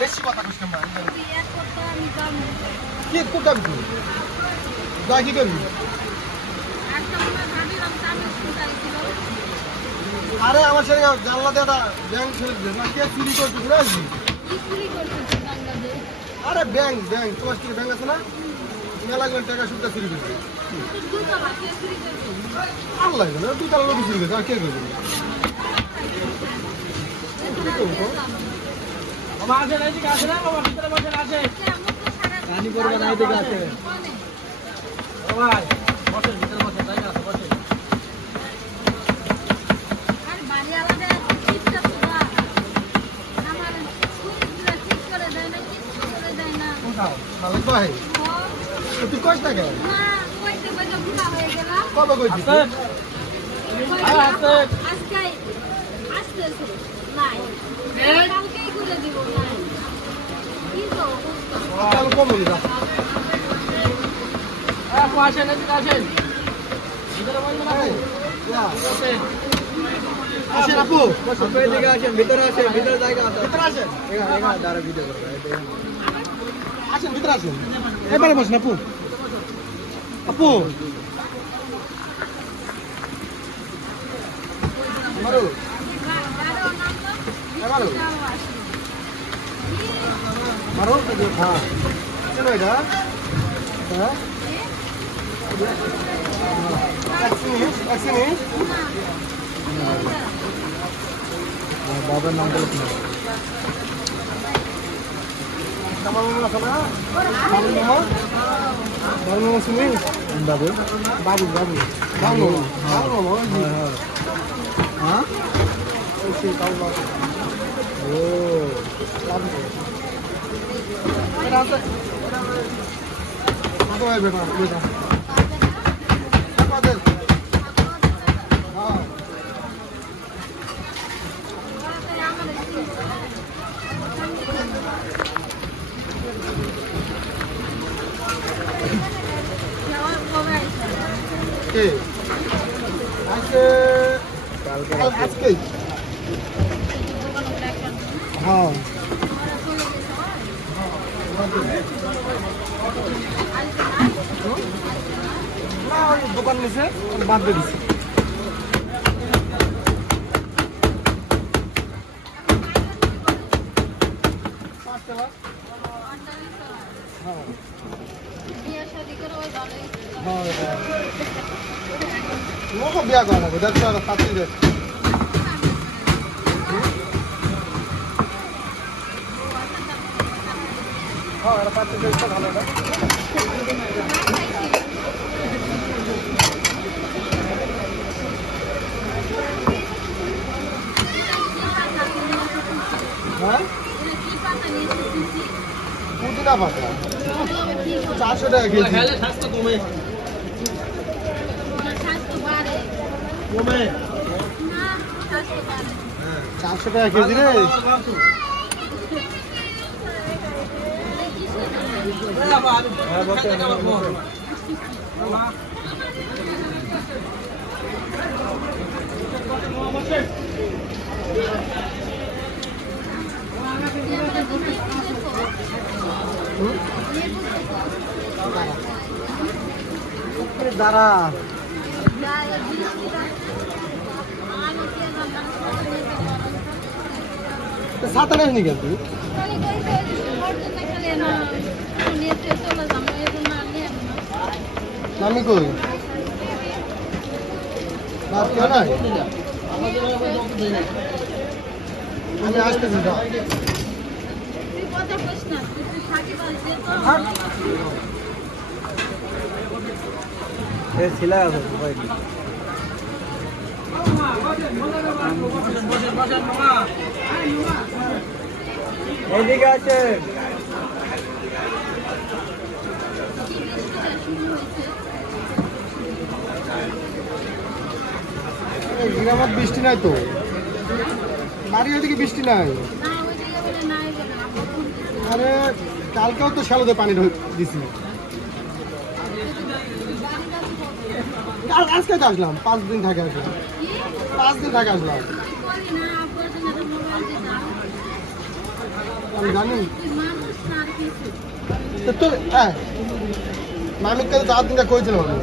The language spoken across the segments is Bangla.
বেশি কথা কইছ না কি করতাম তুই যা কি করবি আরে আমার সাথে জানলাতে একটা ব্যাংক ছেড়ে না কে চুরি করছিস না আরে ব্যাংক তোমার কি ব্যাংক আছে না মেলা গুলো টাকা সুদটা চুরি করছে আল্লাহ জানে তুই তাহলে লোক চুরি করছে আর কে করবে আমার আছে নাই দিকে আছে না আমার ভিতরে বসে আছে রানী করবে নাই দিকে আছে ভাই বসে ভিতরে বসে জায়গা আছে বসে আর বাড়ি আলাদা ঠিকঠাক পুরা আমার পুরো ঠিক করে দেয় না কিছু করে দেয় না কোথাও ভালো ভাই তুই কষ্ট থাকে না কইতে কইতে পুরা হয়ে গেল কবে কইছিস আজকে আসতেছে নাই কালকেই করে দিব নাই কি তো কাল কম হয়ে যা আসেন আসেন ভিতরে বন্ধ না আসেন আপু এদিকে আসেন ভিতরে আসেন ভিতরে জায়গা আছে ভিতরে আসেন এখানে দাঁড়া ভিডিও করবে আসেন ভিতরে আসেন এবারে বসেন আপু আপু মারো মারো মারো হ্যাঁ চলো এটা হ্যাঁ বাবার নাম বলে কি বাবু বাবু বাবু বাবু বাবু হ্যাঁ ও বেটা বেটা আজকে হ্যাঁ দোকান নিচে বাদ দিয়ে দিচ্ছে বিয়া করা লাগবে দেখছো পাচ্ছি দেখ হ্যাঁ এটা পাচ্ছি দেখতে ভালো না হ্যাঁ পুদিনা পাতা 400 টাকা কেজি খেলে স্বাস্থ্য কমে কমে না 400 টাকা কেজি রে দাঁড়া সাত আনাস নি কেন তুই আমি কই বাদ কেন নাই আমি আসতেছি না ছিলা এদিকে আছে গ্রামের বৃষ্টি নাই তো বাড়ি ওইদিকে বৃষ্টি নাই আরে কালকেও তো শ্যালোতে পানি দিছি আজকে তো আসলাম 5 দিন থাকে আসলাম 5 দিন থাকে আসলাম আমি জানি মানুষ না আর কিছু। তো হ্যাঁ মামির কাছে দাঁত দিনটা কইছিলাম আমি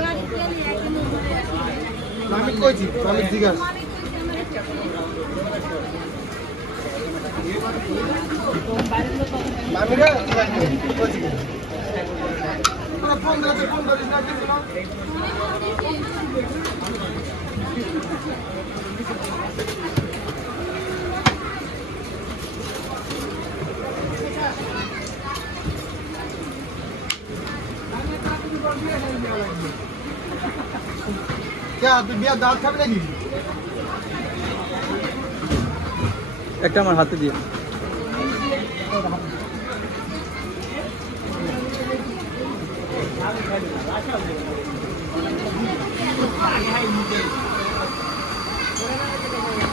বাড়ি গেলে একদিন ঘুরে আসি। মামিক কইছি মামিক জিজ্ঞাস মালিক কইছে আমার মামিরা কইছি ফোন দিলে ফোন করিস না কিন্তু না তুই বিয়ার দাঁত খাবি নাকি একটা আমার হাতে দিয়ে কি